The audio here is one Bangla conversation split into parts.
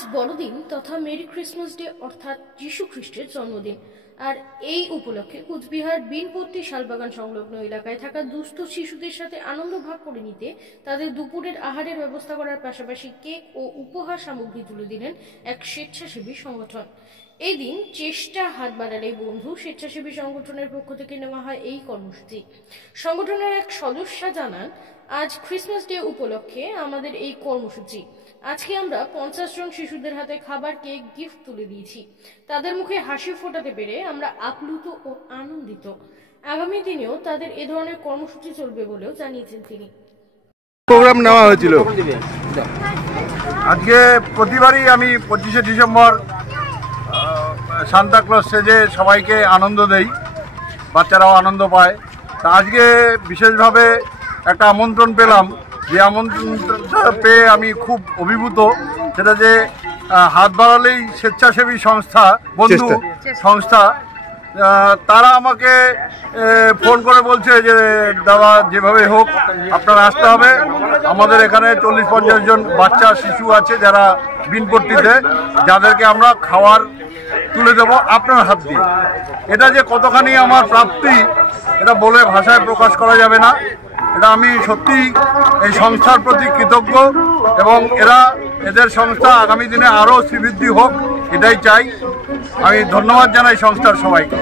আজ বড়দিন তথা মেরি ক্রিসমাস ডে অর্থাৎ যীশু খ্রিস্টের জন্মদিন। আর এই উপলক্ষে কুচবিহার বিনপট্টি শালবাগান সংলগ্ন এলাকায় থাকা দুস্থ শিশুদের সাথে আনন্দ ভাগ করে নিতে তাদের দুপুরের আহারের ব্যবস্থা করার পাশাপাশি কেক ও উপহার সামগ্রী তুলে দিলেন এক স্বেচ্ছাসেবী সংগঠন। এই দিন চেষ্টা হাত বাড়ালে বন্ধু স্বেচ্ছাসেবী সংগঠনের পক্ষ থেকে নেওয়া হয় এই কর্মসূচি। সংগঠনের এক সদস্য জানান, আজ ক্রিসমাস ডে উপলক্ষে আমাদের এই কর্মসূচি। আজকে আমরা 50 জন শিশুদের হাতে খাবার, কেক, গিফট তুলে দিয়েছি। তাদের মুখে হাসি ফোটাতে পেরে আমরা আপ্লুত ও আনন্দিত। আগামী দিনেও তাদের এ ধরনের কর্মসূচি চলবে বলেও জানিয়েছেন তিনি। প্রোগ্রাম নেওয়া হয়েছিল আজকে প্রতিবারই আমি 25শে ডিসেম্বর সান্তা ক্লজ সেজে সবাইকে আনন্দ দেই, বাচ্চারাও আনন্দ পায়। তা আজকে বিশেষভাবে একটা আমন্ত্রণ পেলাম, যে আমন্ত্রণটা পেয়ে আমি খুব অভিভূত। সেটা যে হাত বাড়ালেই স্বেচ্ছাসেবী সংস্থা, বন্ধু সংস্থা, তারা আমাকে ফোন করে বলছে যে দাদা যেভাবে হোক আপনারা আসতে হবে। আমাদের এখানে 40-50 জন বাচ্চা শিশু আছে যারা বিনপট্টিতে, যাদেরকে আমরা খাওয়ার তুলে দেবো আপনার হাত দিয়ে। এটা যে কতখানি আমার প্রাপ্তি এটা বলে ভাষায় প্রকাশ করা যাবে না। এটা আমি সত্যি এই সংস্থার প্রতি কৃতজ্ঞ এবং এদের সংস্থা আগামী দিনে আরও শ্রীবৃদ্ধি হোক এটাই চাই। আমি ধন্যবাদ জানাই সংস্থার সবাইকে।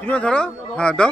তুমি ধরো, হ্যাঁ দাও।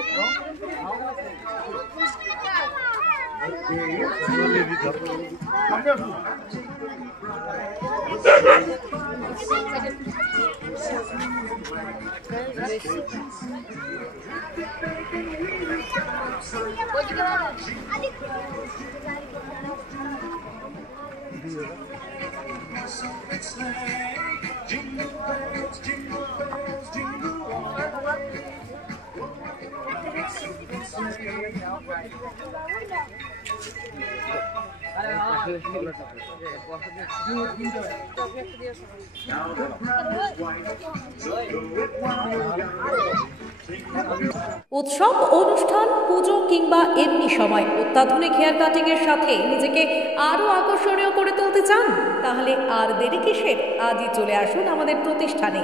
উৎসব, অনুষ্ঠান, পুজো কিংবা এমনি সময় অত্যাধুনিক হেয়ার কাটিং এর সাথে নিজেকে আরো আকর্ষণীয় করে তুলতে চান? তাহলে আর দেরি কিসের? আজই চলে আসুন আমাদের প্রতিষ্ঠানে।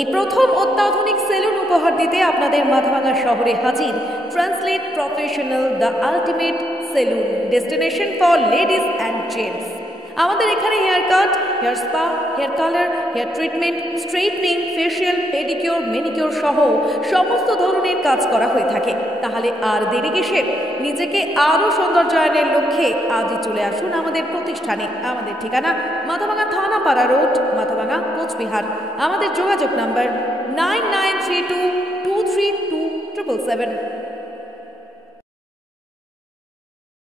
এই প্রথম অত্যাধুনিক সেলুন উপহার দিতে আপনাদের মাথাভাঙা শহরে হাজির translate professional, the ultimate salon, destination for ladies and gents. আমাদের এখানে hair cut, hair spa, hair colour, hair treatment, straightening, facial, pedicure, manicure সহ সমস্ত ধরনের কাজ করা হয়ে থাকে। তাহলে আর দেরি কিসের? নিজেকে আরও সৌন্দর্যায়নের লক্ষ্যে আজই চলে আসুন আমাদের প্রতিষ্ঠানে। আমাদের ঠিকানা মাথাভাঙা থানাপাড়া রোড, মাথাভাঙা, কোচবিহার। আমাদের যোগাযোগ নাম্বার 9932232777।